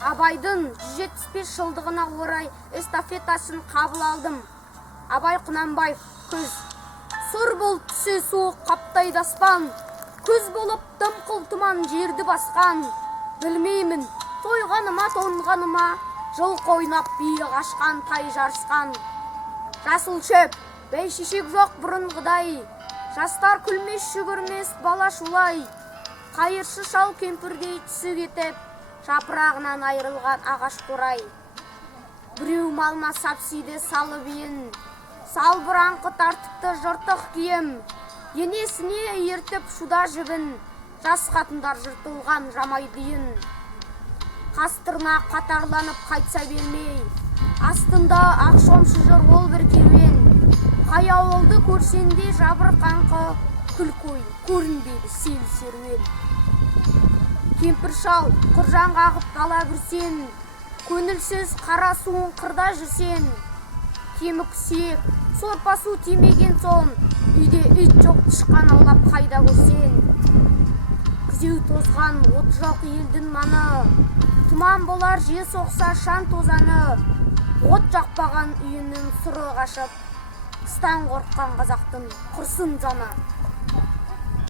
Абайдың 175 жылдығына орай эстафетасын қабыл алдым. Абай Құнанбаев, күз. Сұр болып түсе суық қаптайды аспан, күз болып дымқыл тұман жерді басқан. Білмеймін, тойғаныма тоңғаныма, жылқы ойнап биік ашқан тай жарысқан. Жасыл шөп, бәйшешек жоқ бұрынғыдай, жастар күлмес жүгірмес бала шулай. Қайыршы шал кемпірдей түсі кетіп, жапырағынан айырылған ағаш қурай. Біреу малма сапсиді салып ен, салбыраңқы тартыпты жыртық киім. Енесіне ертіп шуда жібін, жас қатындар жыртылған жамай дейін. Қастырына қатарланып қайтса бермей, астында ақшомшы жыр ол бір керуен. Қай ауылды көрсенде жабыр қаңқы, күл қой көрінбейді сел серуен. Кемпір шал құржан қағып дала бүрсен, көңілсіз қара суын қырда жүрсен. Кемік сүйек, сорпа су тимеген соң, үйде ит жоқ тышқан аулап қайда көрсен. Күзеу тозған от жоқ елдің маны, тұман болар жел соқса шаң тозаны. От жақпаған үйінің сұры қашып, қыстан қорыққан қазақтың құрсын жаны.